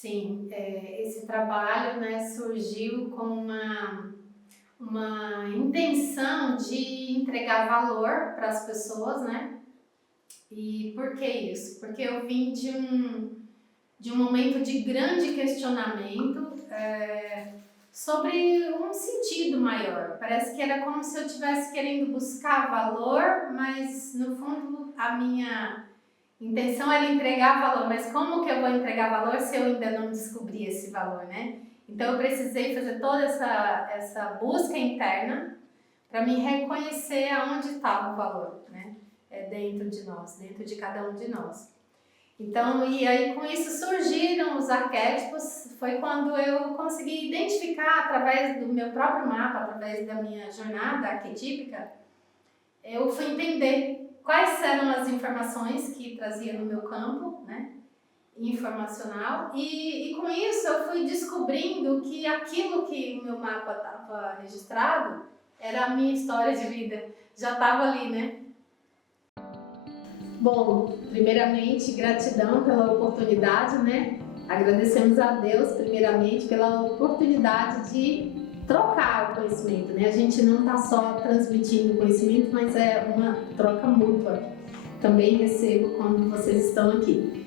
Sim, esse trabalho, né, surgiu com uma intenção de entregar valor para as pessoas, né? E por que isso? Porque eu vim de um momento de grande questionamento sobre um sentido maior. Parece que era como se eu estivesse querendo buscar valor, mas no fundo a minha intenção era entregar valor. Mas como que eu vou entregar valor se eu ainda não descobri esse valor, né? Então eu precisei fazer toda essa busca interna para me reconhecer aonde estava o valor, né? Dentro de nós, dentro de cada um de nós. Então, e aí com isso surgiram os arquétipos, foi quando eu consegui identificar através do meu próprio mapa, através da minha jornada arquetípica, eu fui entender quais eram as informações que trazia no meu campo, né, informacional, e com isso eu fui descobrindo que aquilo que o meu mapa estava registrado era a minha história de vida, já estava ali, né? Bom, primeiramente, gratidão pela oportunidade, né? Agradecemos a Deus, primeiramente, pela oportunidade de trocar o conhecimento, né? A gente não está só transmitindo o conhecimento, mas é uma troca mútua. Também recebo quando vocês estão aqui.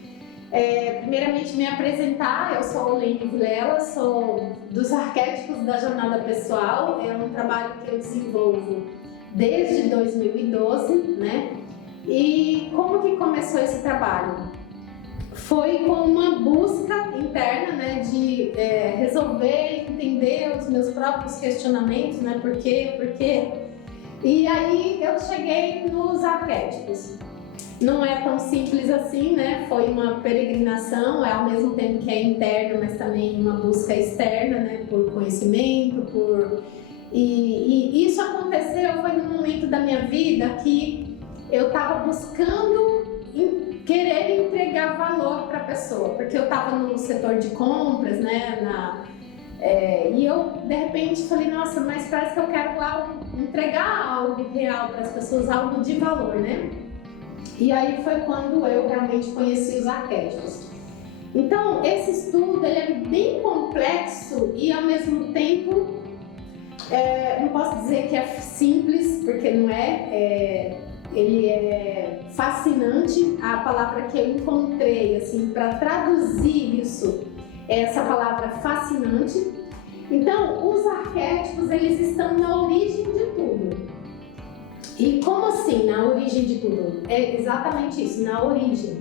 Primeiramente, me apresentar, eu sou Lene Vilela, sou dos arquétipos da jornada pessoal, é um trabalho que eu desenvolvo desde 2012, né? E como que começou esse trabalho? Foi com uma busca interna, né, de resolver, entender os meus próprios questionamentos, né, por quê? E aí eu cheguei nos arquétipos. Não é tão simples assim, né, foi uma peregrinação, ao mesmo tempo que é interna, mas também uma busca externa, né, por conhecimento, E isso aconteceu, foi num momento da minha vida que eu estava buscando querer entregar valor para a pessoa, porque eu estava no setor de compras, né, e eu de repente falei, nossa, mas parece que eu quero entregar algo real para as pessoas, algo de valor, né? E aí foi quando eu realmente conheci os arquétipos. Então, esse estudo ele é bem complexo e ao mesmo tempo, não posso dizer que é simples, porque não é. Ele é fascinante. A palavra que eu encontrei assim para traduzir isso é essa palavra fascinante. Então, os arquétipos eles estão na origem de tudo. E como assim na origem de tudo? É exatamente isso, na origem.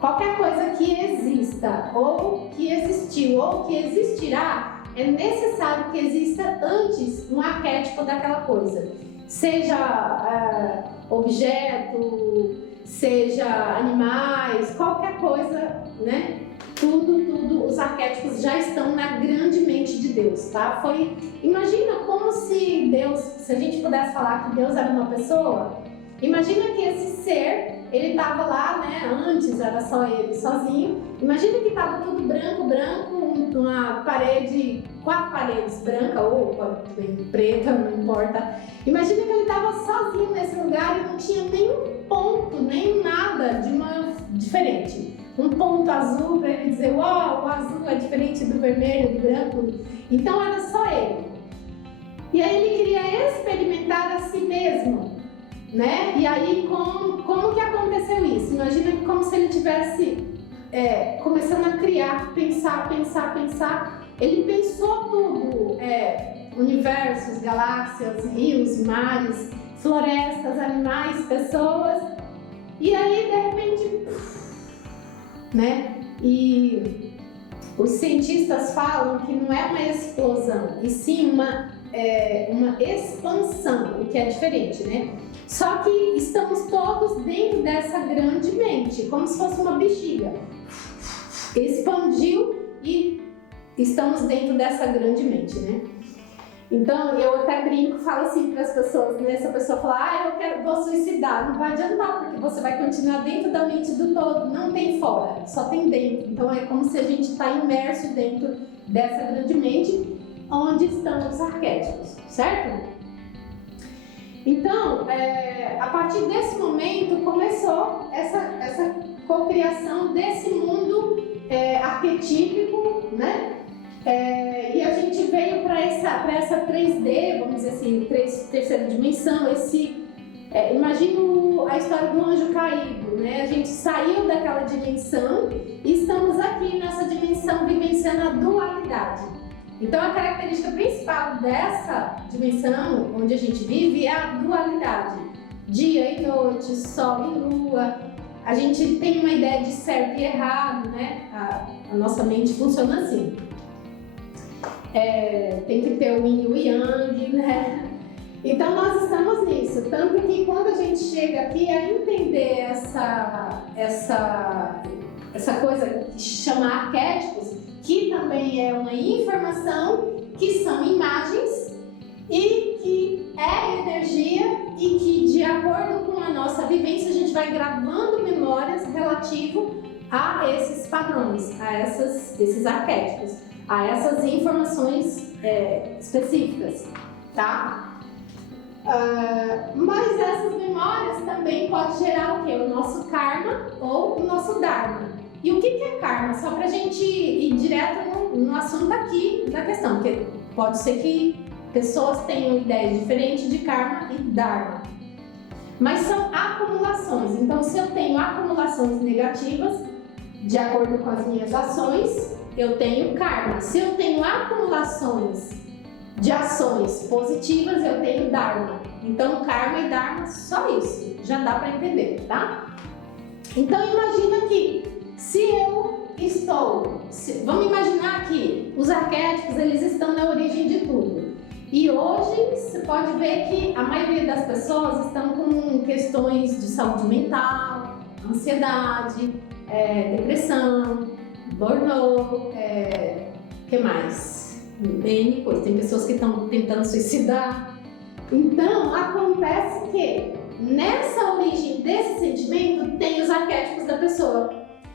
Qualquer coisa que exista, ou que existiu, ou que existirá, é necessário que exista antes um arquétipo daquela coisa. Seja objeto, seja animais, qualquer coisa, né? Tudo, os arquétipos já estão na grande mente de Deus, tá? Imagina como se Deus, se a gente pudesse falar que Deus era uma pessoa, imagina que esse ser, ele estava lá, né? Antes era só ele sozinho. Imagina que estava tudo branco, uma parede, 4 paredes brancas, ou preta, não importa. Imagina que ele estava sozinho nesse lugar e não tinha nenhum ponto, nem nada de uma diferente. Um ponto azul para ele dizer, uau, o azul é diferente do vermelho, do branco. Então era só ele. E aí ele queria experimentar a si mesmo, né? E aí como que aconteceu isso? Imagina como se ele tivesse começando a criar, pensar. Ele pensou tudo, universos, galáxias, rios, mares, florestas, animais, pessoas. E aí de repente, né? E os cientistas falam que não é uma explosão, e sim uma expansão, o que é diferente, né? Só que estamos todos dentro dessa grande mente, como se fosse uma bexiga. Expandiu e estamos dentro dessa grande mente, né? Então, eu até brinco, falo assim para as pessoas, né? Se a pessoa falar, vou suicidar, não vai adiantar, porque você vai continuar dentro da mente do todo, não tem fora, só tem dentro. Então, é como se a gente está imerso dentro dessa grande mente, onde estão os arquétipos, certo? Então, a partir desse momento, começou essa cocriação desse mundo arquetípico E a gente veio para essa 3D, vamos dizer assim, terceira dimensão, imagino a história do anjo caído, né? A gente saiu daquela dimensão e estamos aqui nessa dimensão vivenciando a dualidade. Então a característica principal dessa dimensão onde a gente vive é a dualidade. Dia e noite, sol e lua. A gente tem uma ideia de certo e errado, né? A nossa mente funciona assim. Tem que ter o yin e o yang, né? Então nós estamos nisso, tanto que quando a gente chega aqui a entender essa coisa que chama arquétipos, que também é uma informação, que são imagens e que é energia e que de acordo com a nossa vivência a gente vai gravando memórias relativo a esses padrões, a esses arquétipos, a essas informações específicas, tá? Mas essas memórias também podem gerar o quê? O nosso karma ou o nosso dharma. E o que é karma? Só pra gente ir direto no assunto aqui da questão, porque pode ser que pessoas tenham ideias diferentes de karma e dharma. Mas são acumulações. Então, se eu tenho acumulações negativas, de acordo com as minhas ações, eu tenho karma. Se eu tenho acumulações de ações positivas, eu tenho dharma. Então, karma e dharma, só isso. Já dá para entender, tá? Então, imagina que se eu estou... vamos imaginar que os arquétipos, eles estão na origem de tudo. E hoje, você pode ver que a maioria das pessoas estão com questões de saúde mental, ansiedade, depressão, burnout, que mais? N coisa. Tem pessoas que estão tentando suicidar. Então, acontece que nessa origem desse sentimento tem os arquétipos da pessoa.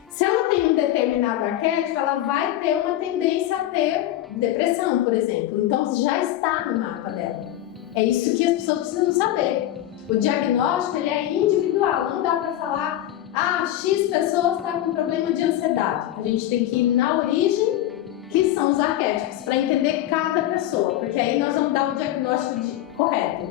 Se ela tem um determinado arquétipo, ela vai ter uma tendência a ter depressão, por exemplo. Então, já está no mapa dela. É isso que as pessoas precisam saber. O diagnóstico, ele é individual. Não dá para falar, X pessoas está com problema de ansiedade. A gente tem que ir na origem, que são os arquétipos, para entender cada pessoa, porque aí nós vamos dar o diagnóstico correto,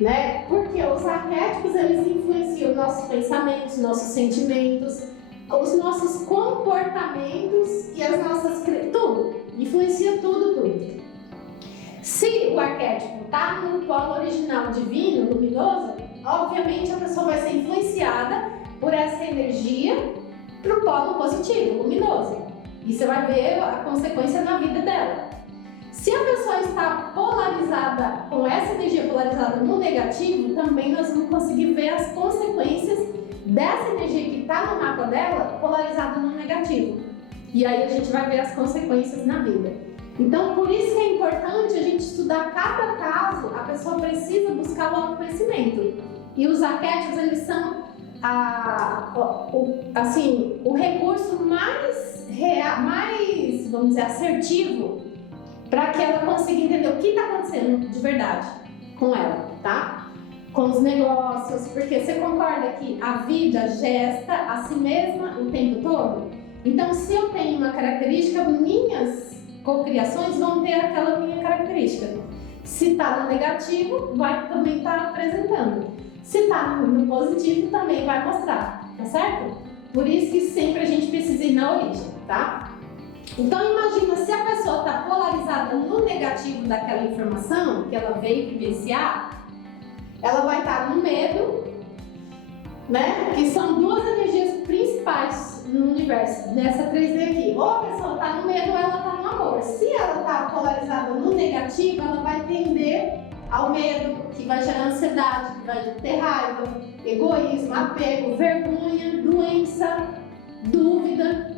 né? Porque os arquétipos, eles influenciam nossos pensamentos, nossos sentimentos, os nossos comportamentos e as nossas tudo, influencia tudo. Se o arquétipo está no polo original divino, luminoso, obviamente a pessoa vai ser influenciada por essa energia para o polo positivo, luminoso. E você vai ver a consequência na vida dela. Se a pessoa está polarizada, com essa energia polarizada no negativo, também nós vamos conseguir ver as consequências dessa energia que está no mapa dela, polarizada no negativo. E aí a gente vai ver as consequências na vida. Então, por isso que é importante a gente estudar cada caso, a pessoa precisa buscar o autoconhecimento. E os arquétipos, eles são o recurso mais vamos dizer, assertivo para que ela consiga entender o que está acontecendo de verdade com ela, tá? Com os negócios, porque você concorda que a vida gesta a si mesma o tempo todo? Então, se eu tenho uma característica, minhas cocriações vão ter aquela minha característica. Se está no negativo, vai também estar apresentando. Se está no positivo, também vai mostrar, tá certo? Por isso que sempre a gente precisa ir na origem, tá? Então imagina, se a pessoa está polarizada no negativo daquela informação que ela veio vivenciar, ela vai estar no medo, né? Que são duas energias principais no universo, nessa 3D aqui. Ou a pessoa está no medo ou ela está no amor. Se ela está polarizada no negativo, ela vai tender ao medo, que vai gerar ansiedade, que vai ter raiva, egoísmo, apego, vergonha, doença, dúvida.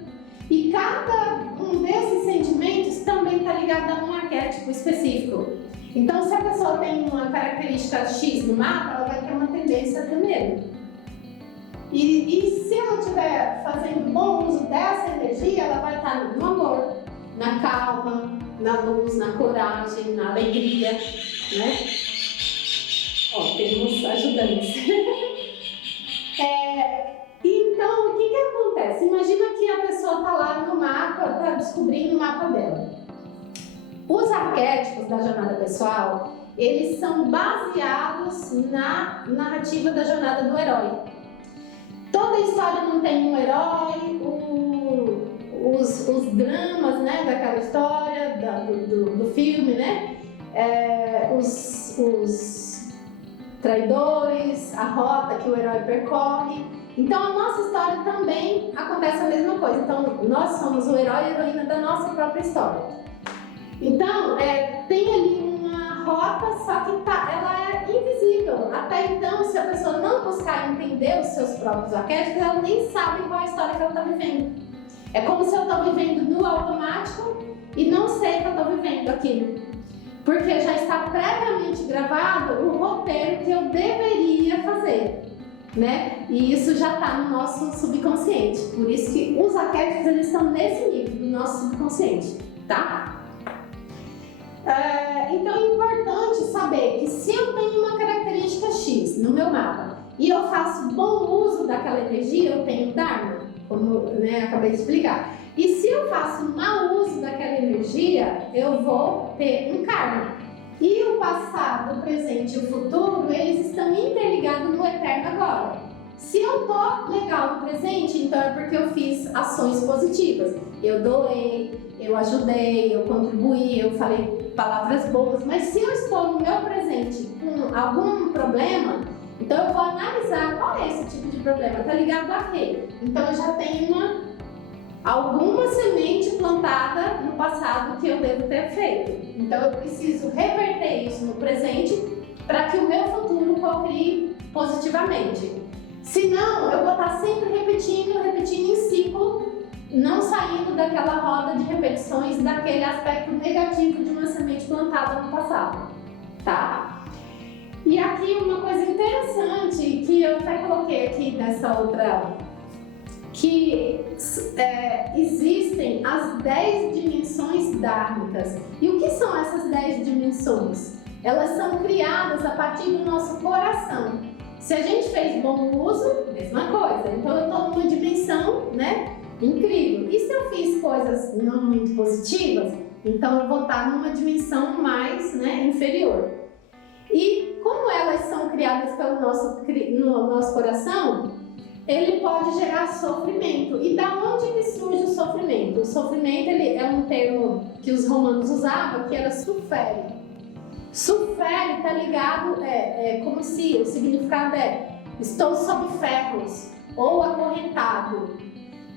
E cada um desses sentimentos também está ligado a um arquétipo específico. Então, se a pessoa tem uma característica X no mapa, ela vai ter uma tendência a ter medo. E se ela estiver fazendo bom uso dessa energia, ela vai estar no amor, na calma, na luz, na coragem, na alegria, né? Temos ajudantes. Então, o que acontece? imagina que a pessoa está lá no mapa, está descobrindo o mapa dela. Os arquétipos da jornada pessoal, eles são baseados na narrativa da jornada do herói. Toda história não tem um herói, os dramas, né, daquela história, do filme, né? Os traidores, a rota que o herói percorre. Então a nossa história também acontece a mesma coisa. Então nós somos o herói e a heroína da nossa própria história. Então tem ali uma rota, só que ela é invisível. Até então, se a pessoa não buscar entender os seus próprios arquétipos, ela nem sabe qual é a história que ela está vivendo. É como se eu estou vivendo no automático e não sei que eu estou vivendo aquilo. Porque já está previamente gravado o roteiro que eu deveria fazer, né? E isso já está no nosso subconsciente. Por isso que os arquétipos, eles estão nesse nível do nosso subconsciente, tá? Então é importante saber que se eu tenho uma característica X no meu mapa e eu faço bom uso daquela energia, eu tenho Dharma, como, né, acabei de explicar. E se eu faço mau uso daquela energia, eu vou ter um karma. E o passado, o presente e o futuro, eles estão interligados no eterno agora. Se eu tô legal no presente, então é porque eu fiz ações positivas. Eu doei, eu ajudei, eu contribuí, eu falei palavras boas. Mas se eu estou no meu presente com algum problema, então eu vou analisar qual é esse tipo de problema. Tá ligado a quê? Então eu já tenho alguma semente plantada no passado que eu devo ter feito. Então eu preciso reverter isso no presente para que o meu futuro cocrie positivamente. Senão, eu vou estar sempre repetindo em ciclo, não saindo daquela roda de repetições daquele aspecto negativo de uma semente plantada no passado, tá? E aqui uma coisa interessante que eu até coloquei aqui nessa outra, que existem as 10 dimensões dármicas. E o que são essas 10 dimensões? Elas são criadas a partir do nosso coração. Se a gente fez bom uso, mesma coisa. Então eu estou numa dimensão, né, incrível. E se eu fiz coisas não muito positivas, então eu vou estar numa dimensão mais, né, inferior. E como elas são criadas pelo no nosso coração, ele pode gerar sofrimento. E da onde que surge o sofrimento? O sofrimento, ele é um termo que os romanos usavam, que era sufere. Sufere está ligado, como se o significado estou sob ferros, ou acorrentado,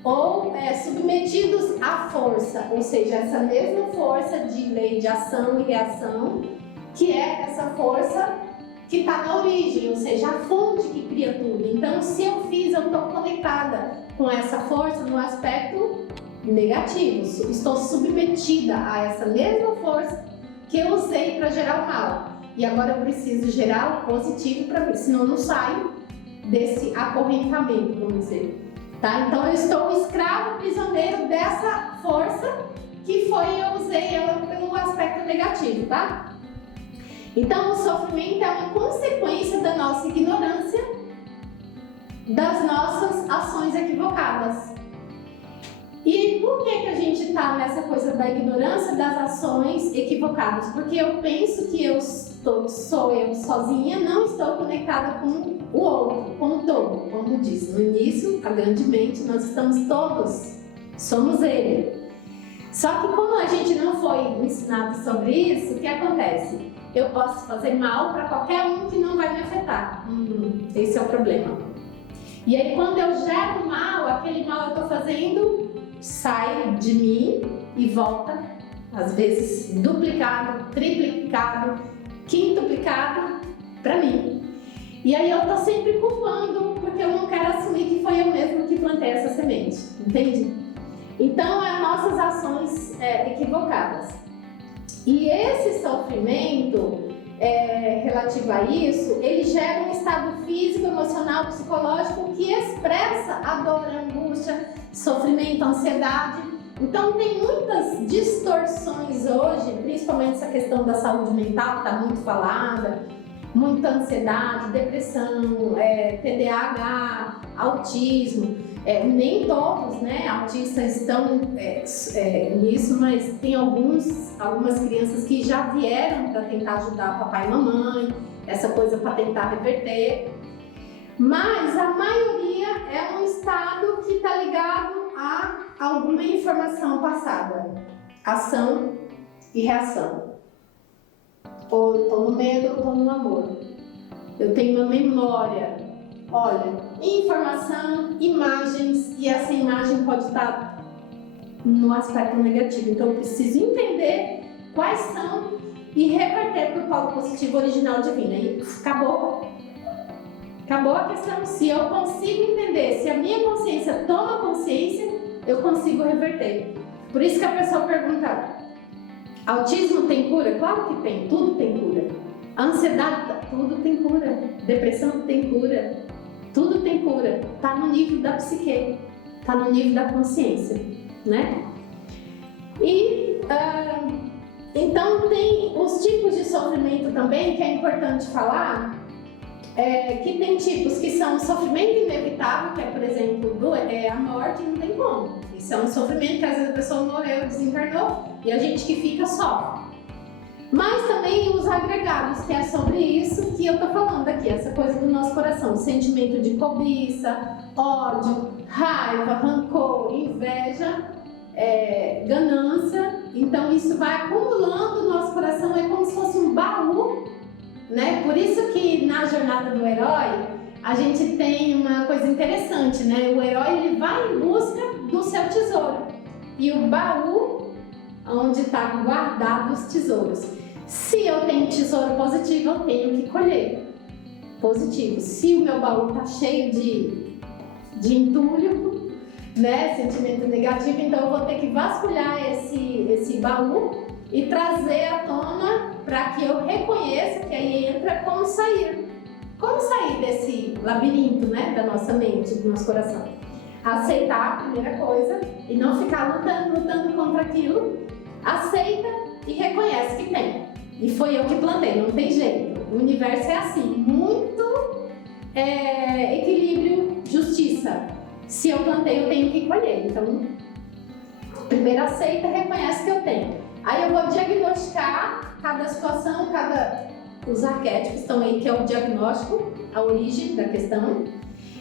ou submetidos à força, ou seja, essa mesma força de lei de ação e reação, que é essa força que está na origem, ou seja, a fonte que cria tudo. Então, se eu fiz, eu estou conectada com essa força no aspecto negativo, estou submetida a essa mesma força que eu usei para gerar o mal. E agora eu preciso gerar o positivo para mim, senão eu não saio desse acorrentamento, vamos dizer. Tá? Então eu estou escravo, prisioneiro dessa força que eu usei ela pelo aspecto negativo, tá? Então o sofrimento é uma consequência da nossa ignorância, das nossas ações equivocadas. E por que a gente está nessa coisa da ignorância das ações equivocadas? Porque eu penso que sou eu sozinha, não estou conectada com o outro, com o todo. Como disse no início, a grande mente, nós estamos todos, somos ele. Só que como a gente não foi ensinado sobre isso, o que acontece? Eu posso fazer mal para qualquer um que não vai me afetar. Esse é o problema. E aí quando eu gero mal, aquele mal eu estou fazendo sai de mim e volta, às vezes duplicado, triplicado, quintuplicado para mim. E aí eu tô sempre culpando porque eu não quero assumir que foi eu mesmo que plantei essa semente, entende? Então é nossas ações equivocadas. E esse sofrimento relativo a isso, ele gera um estado físico, emocional, psicológico que expressa a dor, a angústia, sofrimento, ansiedade. Então tem muitas distorções hoje, principalmente essa questão da saúde mental que está muito falada, muita ansiedade, depressão, TDAH, autismo. Nem todos, né, autistas estão nisso, mas tem algumas crianças que já vieram para tentar ajudar papai e mamãe, essa coisa para tentar reverter. Mas a maioria é um estado que está ligado a alguma informação passada, ação e reação. Ou estou no medo ou estou no amor. Eu tenho uma memória. Olha, informação, imagens, e essa imagem pode estar no aspecto negativo. Então eu preciso entender quais são e reverter para o polo positivo original divino. E acabou a questão. Se eu consigo entender, se a minha consciência toma consciência, eu consigo reverter. Por isso que a pessoa pergunta: autismo tem cura? Claro que tem, tudo tem cura. Ansiedade, tudo tem cura. Depressão tem cura. Tudo tem cura. Está no nível da psique, está no nível da consciência, né? E então tem os tipos de sofrimento também, que é importante falar, que tem tipos que são sofrimento inevitável, que é, por exemplo, a morte, não tem como. Isso é um sofrimento que às vezes a pessoa morreu, desencarnou, e a gente que fica sofre. Mas também os agregados, que é sobre isso que eu tô falando aqui, essa coisa do nosso coração, sentimento de cobiça, ódio, raiva, rancor, inveja, ganância. Então isso vai acumulando no nosso coração, é como se fosse um baú, né? Por isso que na jornada do herói a gente tem uma coisa interessante, né? O herói ele vai em busca do seu tesouro e o baú onde está guardado os tesouros. Se eu tenho tesouro positivo, eu tenho que colher positivo. Se o meu baú está cheio de entulho, né, sentimento negativo, então eu vou ter que vasculhar esse baú e trazer à tona para que eu reconheça, que aí entra como sair. Como sair desse labirinto, né, da nossa mente, do nosso coração? Aceitar a primeira coisa e não ficar lutando contra aquilo. Aceita e reconhece que tem. E foi eu que plantei, não tem jeito. O universo é assim, muito equilíbrio, justiça. Se eu plantei, eu tenho que colher. Então, primeiro aceita, reconhece que eu tenho. Aí eu vou diagnosticar cada situação, os arquétipos estão aí, que é o diagnóstico, a origem da questão,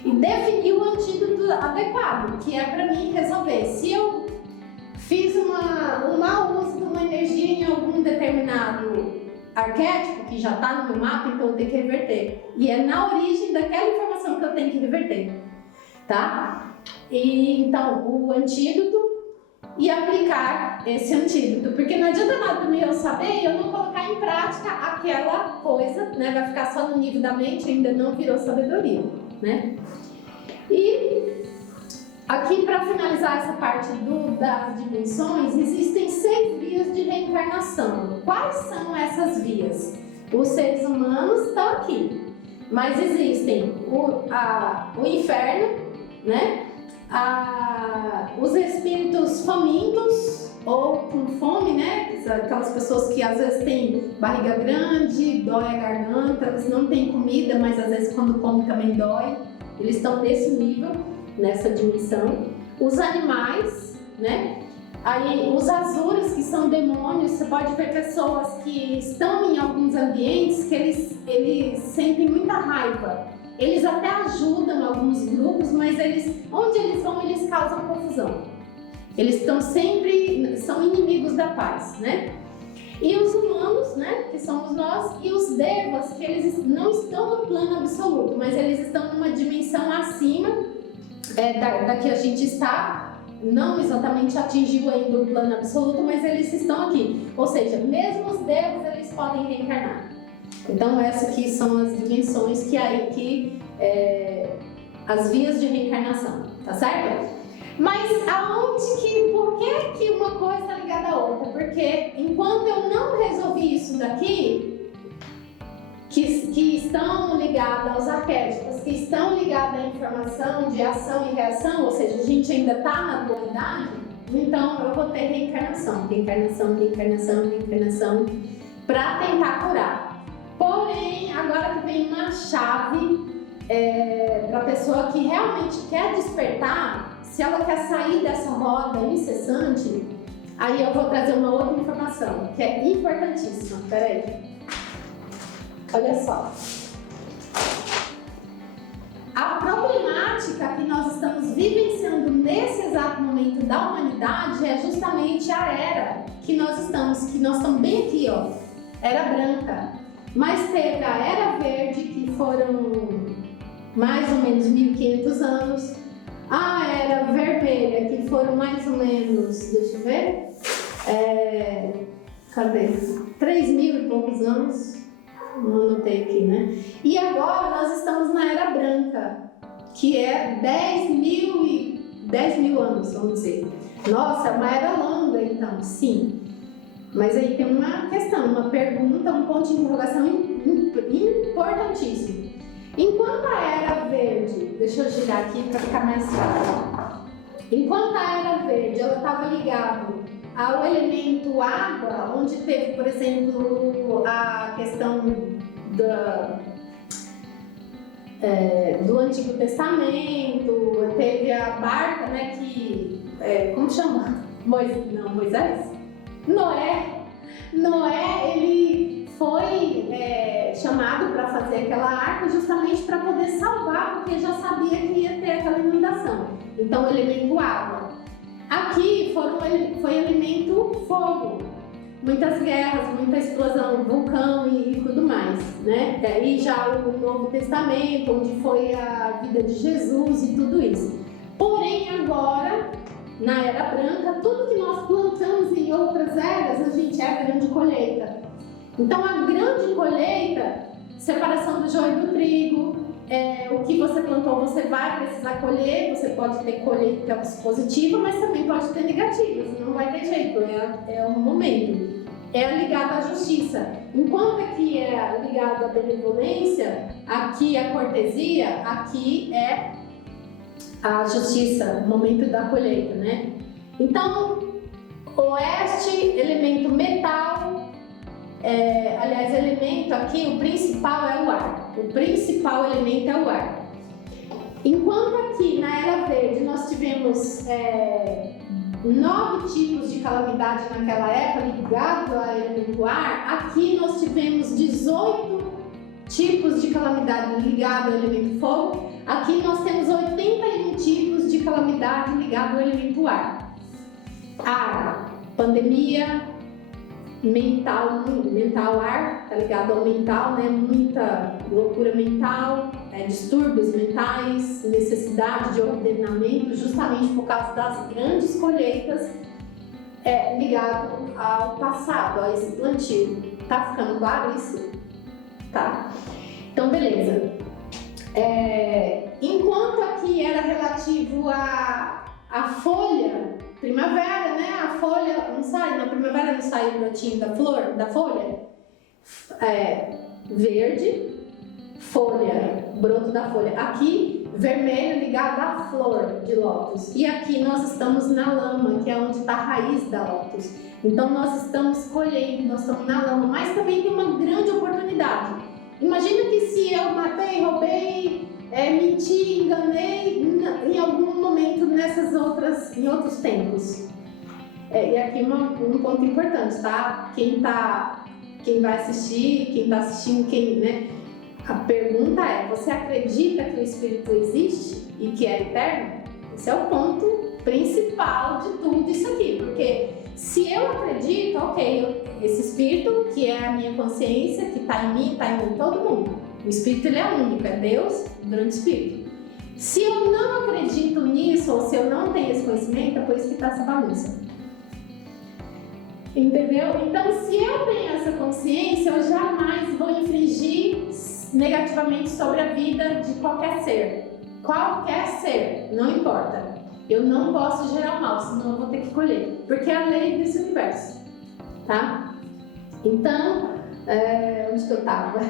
e definir o antídoto adequado, que é para mim resolver. Se eu fiz um mau uso de uma energia em algum determinado arquétipo que já está no meu mapa, então eu tenho que reverter. E é na origem daquela informação que eu tenho que reverter, tá? E então o antídoto e aplicar esse antídoto, porque não adianta nada também eu saber e eu não colocar em prática aquela coisa, né? Vai ficar só no nível da mente, ainda não virou sabedoria, né? E aqui, para finalizar essa parte das dimensões, existem 6 vias de reencarnação. Quais são essas vias? Os seres humanos estão aqui, mas existem o inferno, né? Os espíritos famintos ou com fome, né? Aquelas pessoas que às vezes têm barriga grande, dói a garganta, eles não têm comida, mas às vezes quando comem também dói. Eles estão nesse nível, nessa dimensão. Os animais, né? Aí os asuras, que são demônios, você pode ver pessoas que estão em alguns ambientes que eles sentem muita raiva. Eles até ajudam alguns grupos, mas onde eles vão, eles causam confusão. Eles estão sempre, são inimigos da paz, né? E os humanos, né, que somos nós, e os devas, que eles não estão no plano absoluto, mas eles estão numa dimensão acima da que a gente está, não exatamente atingiu ainda o plano absoluto, mas eles estão aqui. Ou seja, mesmo os devas, eles podem reencarnar. Então essas aqui são as dimensões as vias de reencarnação, tá certo? Mas por que uma coisa está ligada à outra? Porque enquanto eu não resolvi isso daqui, que estão ligadas aos arquétipos, que estão ligadas à informação de ação e reação, ou seja, a gente ainda está na dualidade, então eu vou ter reencarnação, para tentar curar. Porém, agora que vem uma chave para a pessoa que realmente quer despertar, se ela quer sair dessa roda incessante, aí eu vou trazer uma outra informação que é importantíssima. Peraí. Olha só. A problemática que nós estamos vivenciando nesse exato momento da humanidade é justamente a era que nós estamos bem aqui, ó, Era Branca. Mas teve a Era Verde, que foram mais ou menos 1.500 anos, a Era Vermelha, que foram mais ou menos, deixa eu ver, cadê? 3.000 e poucos anos, não anotei aqui, né? E agora nós estamos na Era Branca, que é 10 mil anos, vamos dizer. Nossa, é uma era longa então, sim. Mas aí tem uma questão, uma pergunta, um ponto de interrogação importantíssimo. Enquanto a Era Verde, deixa eu girar aqui para ficar mais fácil. Enquanto a Era Verde ela estava ligada ao elemento água, onde teve, por exemplo, a questão do Antigo Testamento, teve a barca, né, como chama? Moisés? Noé, ele foi chamado para fazer aquela arca justamente para poder salvar, porque já sabia que ia ter aquela inundação. Então, o elemento água. Aqui foi elemento fogo. Muitas guerras, muita explosão, vulcão e tudo mais, né? Daí já o Novo Testamento, onde foi a vida de Jesus e tudo isso. Porém, agora, na Era Branca, tudo que nós plantamos em outras eras, a gente é a grande colheita. Então, a grande colheita, separação do joio do trigo, o que você plantou você vai precisar colher, você pode ter colheitas positivas, mas também pode ter negativas, não vai ter jeito, é um momento. É ligado à justiça. Enquanto aqui é ligado à benevolência, aqui é a cortesia, aqui é a justiça, o momento da colheita, né? Então, oeste, elemento metal, elemento aqui, o principal é o ar. O principal elemento é o ar. Enquanto aqui na Era Verde nós tivemos 9 tipos de calamidade naquela época ligado ao elemento ar, aqui nós tivemos 18 tipos de calamidade ligado ao elemento fogo. Aqui nós temos 81 tipos de calamidade ligado ao elemento ar. Ar, pandemia, mental ar, tá ligado ao mental, né? Muita loucura mental, distúrbios mentais, necessidade de ordenamento, justamente por causa das grandes colheitas ligado ao passado, a esse plantio. Tá ficando claro isso? Tá. Então, beleza. Enquanto aqui era relativo à folha, primavera, né? A folha não sai, na primavera não sai o brotinho da folha. Verde, folha, broto da folha. Aqui, vermelho ligado à flor de lótus. E aqui nós estamos na lama, que é onde está a raiz da lótus. Então nós estamos colhendo, nós estamos na lama, mas também tem uma grande oportunidade. Imagina que se eu matei, roubei, menti, enganei em algum momento em outros tempos. E aqui um ponto importante, tá? Quem vai assistir, quem está assistindo, né? A pergunta é: você acredita que o Espírito existe e que é eterno? Esse é o ponto principal de tudo isso aqui, porque se eu acredito, ok, esse Espírito, que é a minha consciência, que está em mim, está em todo mundo. O Espírito, ele é único, é Deus, o grande Espírito. Se eu não acredito nisso, ou se eu não tenho esse conhecimento, é por isso que está essa bagunça. Entendeu? Então, se eu tenho essa consciência, eu jamais vou infringir negativamente sobre a vida de qualquer ser. Qualquer ser, não importa. Eu não posso gerar mal, senão eu vou ter que colher. Porque é a lei desse universo. Tá? Então, onde que eu estava?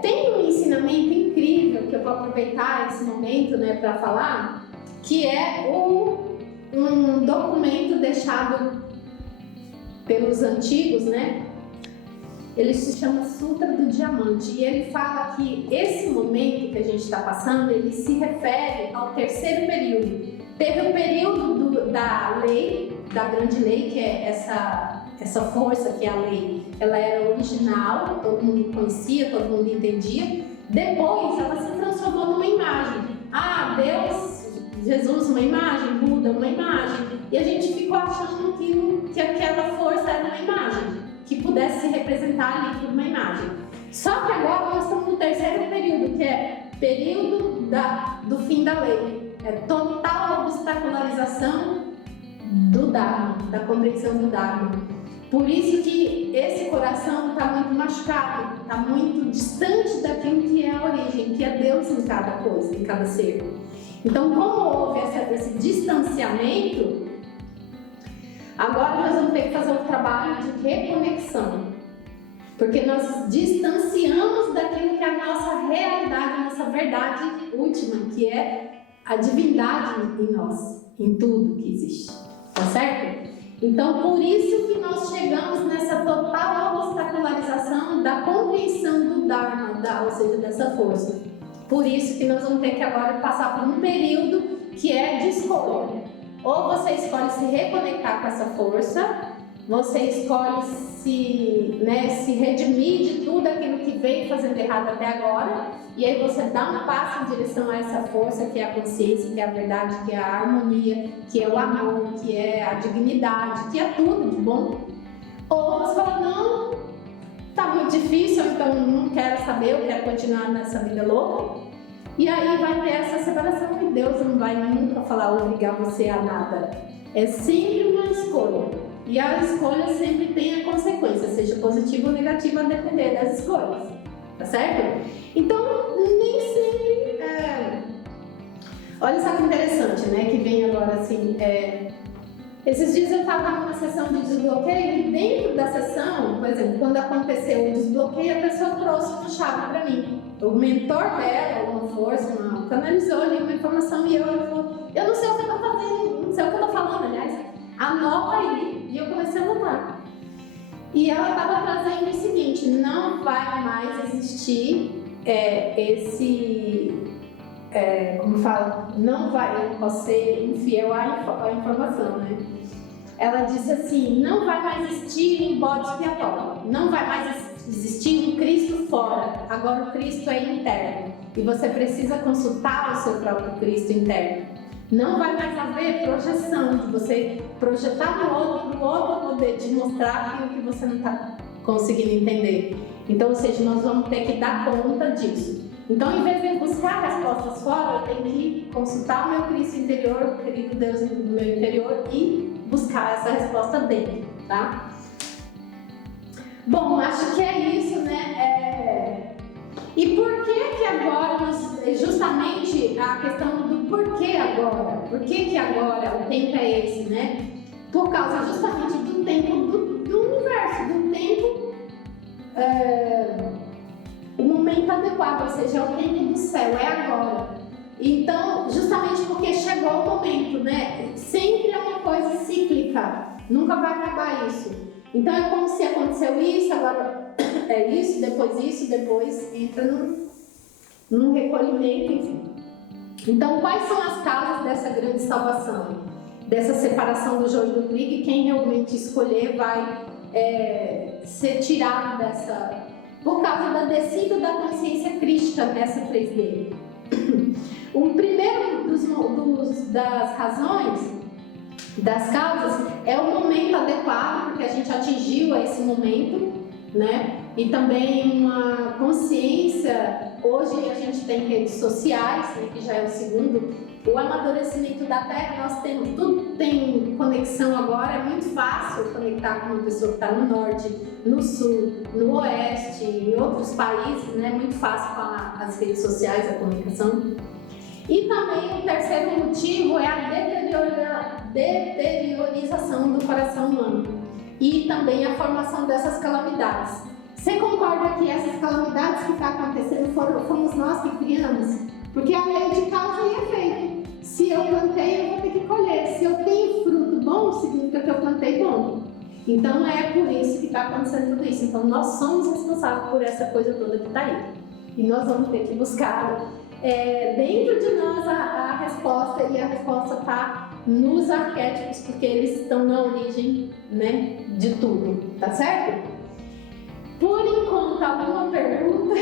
Tem um ensinamento incrível que eu vou aproveitar esse momento, né, para falar, que é um documento deixado pelos antigos, né, ele se chama Sutra do Diamante, e ele fala que esse momento que a gente está passando, ele se refere ao terceiro período. Teve o período da lei, da grande lei, que é essa força que é a lei, ela era original, todo mundo conhecia, todo mundo entendia. Depois ela se transformou numa imagem. Deus, Jesus uma imagem, Buda uma imagem. E a gente ficou achando que aquela força era uma imagem, que pudesse se representar ali por uma imagem. Só que agora nós estamos no terceiro período, que é período do fim da lei. É total obstacularização do Dharma, da compreensão do Dharma. Por isso que esse coração está muito machucado, está muito distante daquilo que é a origem, que é Deus em cada coisa, em cada ser. Então, como houve esse distanciamento, agora nós vamos ter que fazer um trabalho de reconexão. Porque nós distanciamos daquilo que é a nossa realidade, a nossa verdade última, que é a divindade em nós, em tudo que existe. Tá certo? Então, por isso que nós chegamos nessa total obstacularização da compreensão do Dharma, ou seja, dessa força. Por isso que nós vamos ter que agora passar por um período que é de escolha. Ou você escolhe se reconectar com essa força, você escolhe se redimir de tudo aquilo que veio fazendo errado até agora, e aí você dá um passo em direção a essa força que é a consciência, que é a verdade, que é a harmonia, que é o amor, que é a dignidade, que é tudo de bom. Ou você fala, não, tá muito difícil, então não quero saber, eu quero continuar nessa vida louca. E aí vai ter essa separação, e Deus não vai nunca falar obrigar você a nada. É sempre uma escolha. E a escolha sempre tem a consequência, seja positiva ou negativa, a depender das escolhas, tá certo? Então, nem sempre... Olha só que interessante, né, que vem agora assim... Esses dias eu estava numa sessão de desbloqueio e dentro da sessão, por exemplo, quando aconteceu o desbloqueio, a pessoa trouxe uma chave para mim. O mentor dela, uma força, canalizou ali uma informação e eu não sei o que eu estou fazendo, não sei o que eu estou falando, aliás, anota aí. E eu comecei a anotar. E ela estava trazendo o seguinte, não vai mais existir como fala, não vai ser infiel à informação, né? Ela disse assim, não vai mais existir um bode expiatório, não vai mais existir um Cristo fora, agora o Cristo é interno e você precisa consultar o seu próprio Cristo interno. Não vai mais haver projeção, de você projetar no outro, para o outro poder te mostrar aquilo que você não está conseguindo entender. Então, ou seja, nós vamos ter que dar conta disso. Então, em vez de buscar respostas fora, eu tenho que consultar o meu Cristo interior, o querido Deus do meu interior, e buscar essa resposta dentro, tá? Bom, acho que é isso, né? E por que agora, justamente a questão do porquê agora? Por que agora o tempo é esse, né? Por causa justamente do tempo do universo, do tempo... o momento adequado, ou seja, é o tempo do céu, é agora. Então, justamente porque chegou o momento, né? Sempre é uma coisa cíclica, nunca vai acabar isso. Então é como se aconteceu isso, agora é isso, depois entra num recolhimento, enfim. Então, quais são as causas dessa grande salvação? Dessa separação do joio do trigo, e quem realmente escolher vai ser tirado dessa... por causa da descida da consciência crística nessa 3D. O primeiro das razões, das causas, é o momento adequado, porque a gente atingiu esse momento, né? E também uma consciência, hoje a gente tem redes sociais, né, que já é o segundo, o amadurecimento da Terra, nós temos, tudo tem conexão agora, é muito fácil conectar com uma pessoa que está no norte, no sul, no oeste, em outros países, né? Muito fácil com as redes sociais, a comunicação. E também o terceiro motivo é a deteriorização do coração humano e também a formação dessas calamidades. Você concorda que essas calamidades que estão acontecendo fomos nós que criamos? Porque a lei de causa e efeito. Se eu plantei, eu vou ter que colher. Se eu tenho fruto bom, significa que eu plantei bom. Então é por isso que está acontecendo tudo isso. Então nós somos responsáveis por essa coisa toda que está aí. E nós vamos ter que buscar dentro de nós a resposta, e a resposta está nos arquétipos, porque eles estão na origem, né, de tudo, tá certo? Por enquanto, alguma pergunta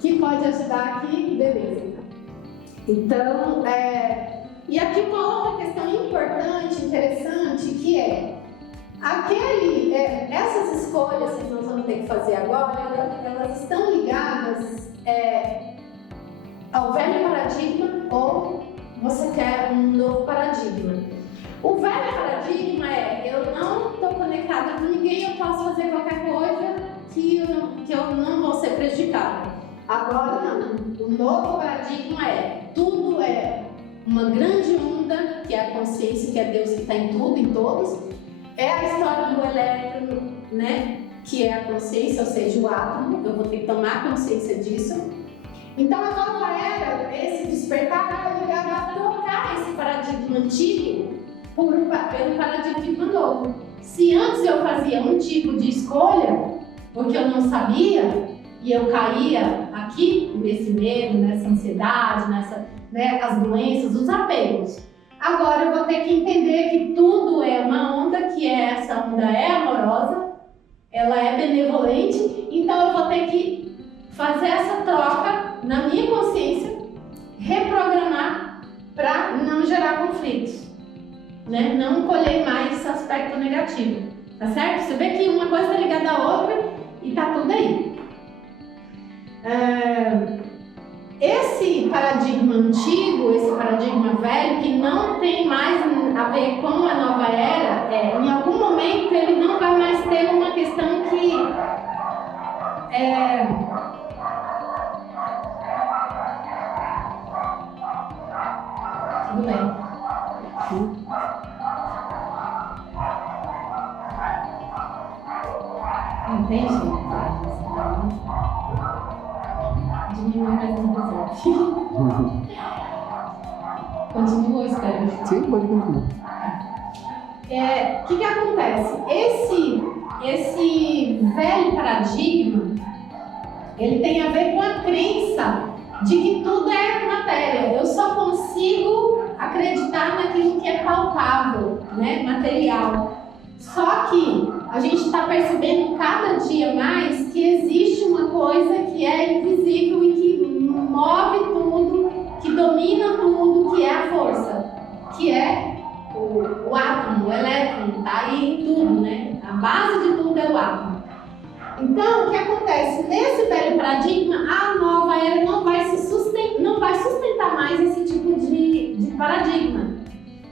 que pode ajudar aqui? Beleza. Então, e aqui uma outra questão importante, interessante, que essas escolhas que nós vamos ter que fazer agora, elas estão ligadas ao velho paradigma, ou você quer um novo paradigma. O velho paradigma eu não estou conectada com ninguém, eu posso fazer qualquer coisa que eu não vou ser prejudicada. Agora não. O novo paradigma tudo é uma grande onda, que é a consciência, que é Deus que está em tudo, em todos. É a história do elétron, né? Que é a consciência, ou seja, o átomo. Eu vou ter que tomar consciência disso. Então a nova era, esse despertar, é ligado a trocar esse paradigma antigo pelo paradigma novo. Se antes eu fazia um tipo de escolha, porque eu não sabia, e eu caía aqui nesse medo, nessa ansiedade, as doenças, os apegos. Agora eu vou ter que entender que tudo é uma onda, que essa onda é amorosa, ela é benevolente, então eu vou ter que fazer essa troca na minha consciência, reprogramar para não gerar conflitos, né? Não colher mais esse aspecto negativo, tá certo? Você vê que uma coisa está ligada à outra e tá tudo aí. Esse paradigma antigo, esse paradigma velho, que não tem mais a ver com a nova era, em algum momento ele não vai mais ter uma questão que tudo bem. Entende? Diminui mais um pouco. Continua, espero. Sim, pode continuar. O que acontece? Esse velho paradigma, ele tem a ver com a crença de que tudo é matéria. Eu só consigo acreditar naquilo que é palpável, né? Material. Só que a gente está percebendo cada dia mais que existe uma coisa que é invisível e que move tudo, que domina tudo, que é a força, que é o átomo, o elétron, tá aí em tudo, né? A base de tudo é o átomo. Então, o que acontece? Nesse velho paradigma, a nova era não vai sustentar mais esse tipo de paradigma,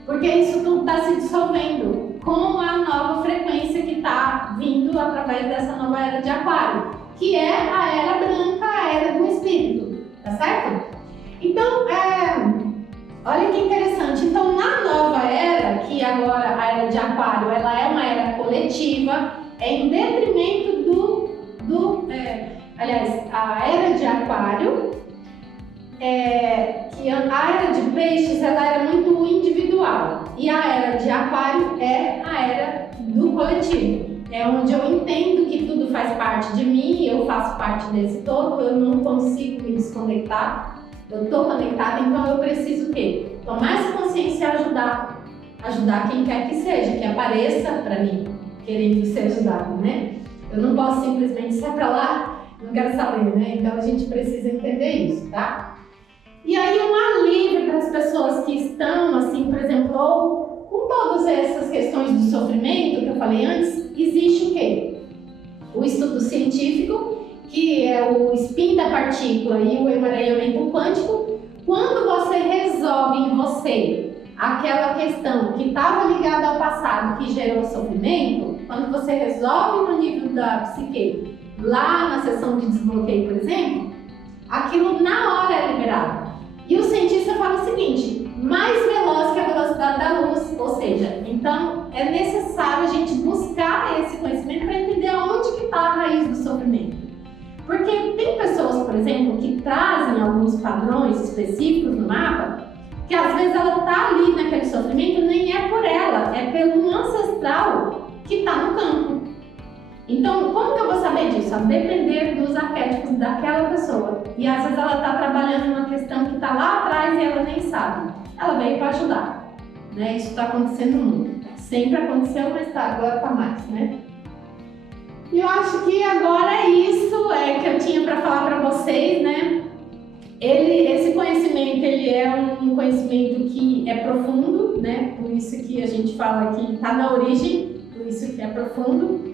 porque isso tudo está se dissolvendo com a nova frequência que está vindo através dessa nova era de Aquário, que é a era branca, a era do espírito, tá certo? Então, olha que interessante. Então, na nova era, que agora a era de Aquário, ela é uma era coletiva, em detrimento aliás, a era de Aquário, que a era de Peixes, ela era muito individual, e a era de Aquário é a era do coletivo. É onde eu entendo que tudo faz parte de mim, eu faço parte desse todo, eu não consigo me desconectar, eu estou conectada, então eu preciso o quê? Tomar essa consciência e ajudar quem quer que seja, que apareça para mim, querendo ser ajudado, né? Eu não posso simplesmente sair para lá, não quero saber, né? Então a gente precisa entender isso, tá? E aí um alívio para as pessoas que estão, assim, por exemplo, ou com todas essas questões do sofrimento que eu falei antes, existe o quê? O estudo científico, que é o spin da partícula e o emaranhamento quântico. Quando você resolve em você aquela questão que estava ligada ao passado, que gerou sofrimento, quando você resolve no nível da psique, lá na sessão de desbloqueio, por exemplo, aquilo na hora é liberado. E o cientista fala o seguinte, mais veloz que a velocidade da luz, ou seja, então é necessário a gente buscar esse conhecimento para entender onde que está a raiz do sofrimento. Porque tem pessoas, por exemplo, que trazem alguns padrões específicos no mapa, que às vezes ela está ali naquele sofrimento, nem é por ela, é pelo ancestral que está no campo. Então, como que eu vou saber disso? A depender dos arquétipos daquela pessoa. E às vezes ela está trabalhando uma questão que está lá atrás e ela nem sabe. Ela veio para ajudar, né? Isso está acontecendo muito. Sempre aconteceu, mas agora está mais, né? E eu acho que agora é isso que eu tinha para falar para vocês, né? Esse conhecimento, ele é um conhecimento que é profundo, né? Por isso que a gente fala que está na origem, por isso que é profundo.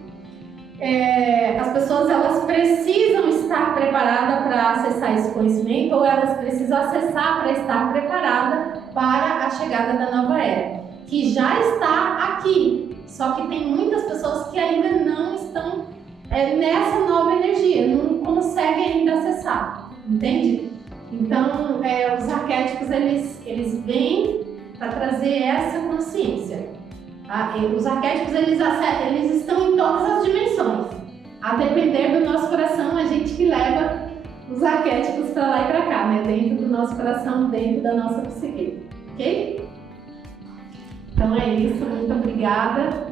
As pessoas, elas precisam estar preparadas para acessar esse conhecimento, ou elas precisam acessar para estar preparada para a chegada da nova era, que já está aqui, só que tem muitas pessoas que ainda não estão nessa nova energia, não conseguem ainda acessar, entende? Então, os arquétipos, eles vêm para trazer essa consciência. Os arquétipos, eles estão em todas as dimensões. A depender do nosso coração, a gente que leva os arquétipos para lá e para cá, né? Dentro do nosso coração, dentro da nossa psique, ok? Então é isso, muito obrigada.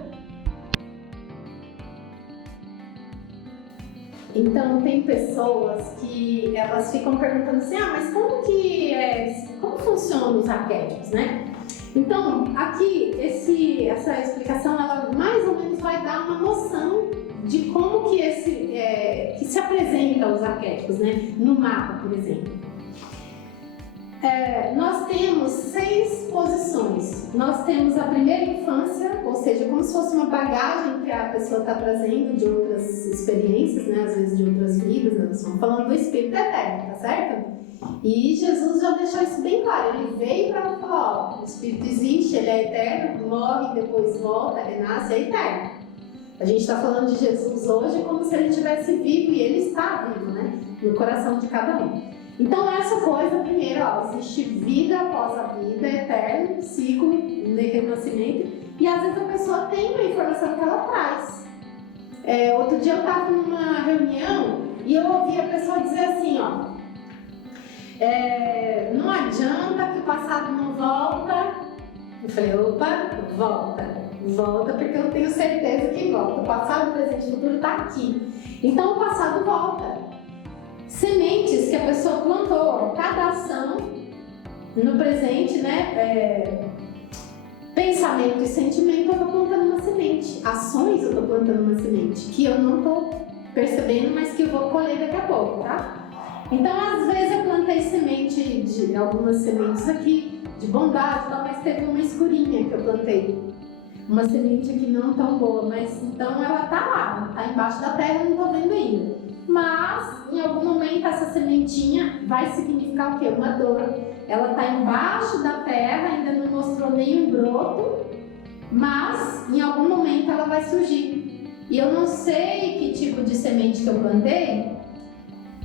Então, tem pessoas que elas ficam perguntando assim, mas como funcionam os arquétipos, né? Então, aqui, essa explicação, ela mais ou menos vai dar uma noção de como que se apresentam os arquétipos, né? No mapa, por exemplo. Nós temos 6 posições. Nós temos a primeira infância, ou seja, como se fosse uma bagagem que a pessoa está trazendo de outras experiências, né? Às vezes de outras vidas, né? Nós estamos falando do Espírito Eterno, tá certo? E Jesus já deixou isso bem claro. Ele veio para falar, o Espírito existe, ele é eterno, morre, depois volta, renasce, é eterno. A gente está falando de Jesus hoje como se ele estivesse vivo, e ele está vivo, né? No coração de cada um. Então, essa coisa, primeiro, existe vida após a vida, eterno, ciclo, renascimento, e às vezes a pessoa tem uma informação que ela traz. Outro dia eu estava numa reunião e eu ouvi a pessoa dizer assim, não adianta que o passado não volta. Eu falei, opa, volta porque eu tenho certeza que volta. O passado, o presente e o futuro está aqui. Então, o passado volta. Sementes que a pessoa plantou, cada ação no presente, né? Pensamento e sentimento, eu estou plantando uma semente. Ações, eu estou plantando uma semente que eu não estou percebendo, mas que eu vou colher daqui a pouco, tá? Então, às vezes eu plantei semente algumas sementes aqui de bondade, mas teve uma escurinha que eu plantei. Uma semente aqui não tão boa, mas então ela tá lá, tá embaixo da terra, eu não tô vendo ainda. Mas, em algum momento, essa sementinha vai significar o quê? Uma dor. Ela tá embaixo da terra, ainda não mostrou nenhum broto, mas em algum momento ela vai surgir. E eu não sei que tipo de semente que eu plantei,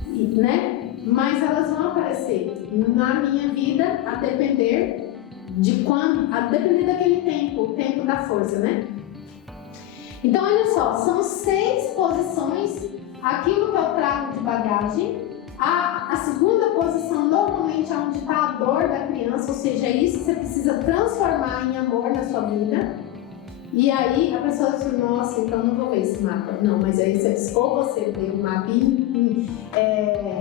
né? Mas elas vão aparecer na minha vida a depender de quando, a depender daquele tempo, o tempo da força, né? Então, olha só, são 6 posições, aquilo que eu trago de bagagem. A segunda posição, normalmente, é onde está a dor da criança, ou seja, é isso que você precisa transformar em amor na sua vida. E aí a pessoa diz, nossa, então não vou ver esse mapa. Não, mas aí ou você vê o mapa e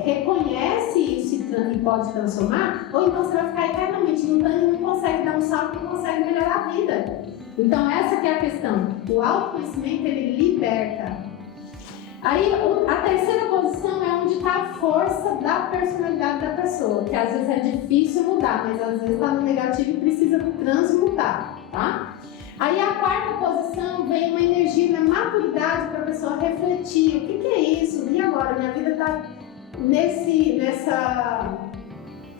reconhece isso e pode transformar, ou então você vai ficar eternamente lutando e não consegue dar um salto, não consegue melhorar a vida. Então essa que é a questão. O autoconhecimento, ele liberta. Aí a terceira posição é onde está a força da personalidade da pessoa, que às vezes é difícil mudar, mas às vezes está no negativo e precisa transmutar, tá? Aí a quarta posição vem uma energia, uma maturidade para a pessoa refletir. O que é isso? E agora? Minha vida está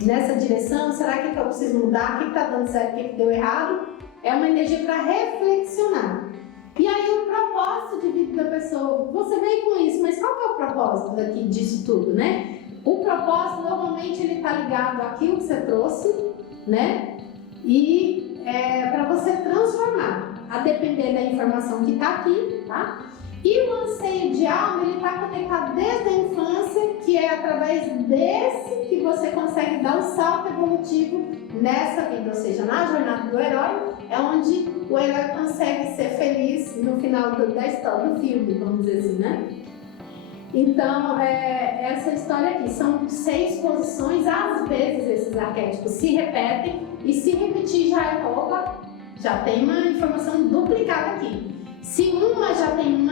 nessa direção? Será que eu preciso mudar? O que está dando certo? O que deu errado? É uma energia para reflexionar. E aí o propósito de vida da pessoa, você veio com isso, mas qual que é o propósito disso tudo, né? O propósito, normalmente, ele está ligado àquilo que você trouxe, né? E para você transformar, a depender da informação que está aqui, tá? E o anseio de alma, ele está conectado desde a infância, que é através desse que você consegue dar um salto evolutivo nessa vida, ou seja, na jornada do herói, é onde o herói consegue ser feliz no final da história, do filme, vamos dizer assim, né? Então, essa história aqui, são 6 posições, às vezes esses arquétipos se repetem, e se repetir já é opa, já tem uma informação duplicada aqui. Se uma já tem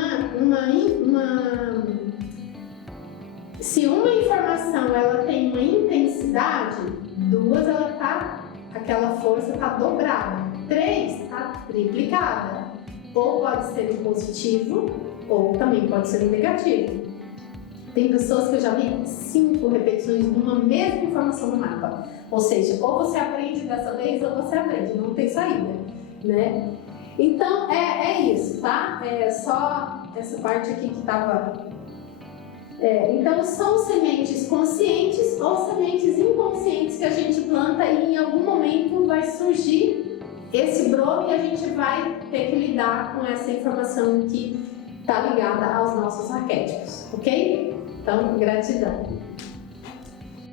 se uma informação ela tem uma intensidade, 2 ela tá, aquela força tá dobrada, 3 tá triplicada, ou pode ser um positivo, ou também pode ser um negativo. Tem pessoas que eu já vi 5 repetições de uma mesma informação no mapa. Ou seja, ou você aprende dessa vez ou você aprende, não tem saída, né? Então, é isso, tá? É só essa parte aqui que estava... então, são sementes conscientes ou sementes inconscientes que a gente planta e em algum momento vai surgir esse broto e a gente vai ter que lidar com essa informação que está ligada aos nossos arquétipos, ok? Então, gratidão.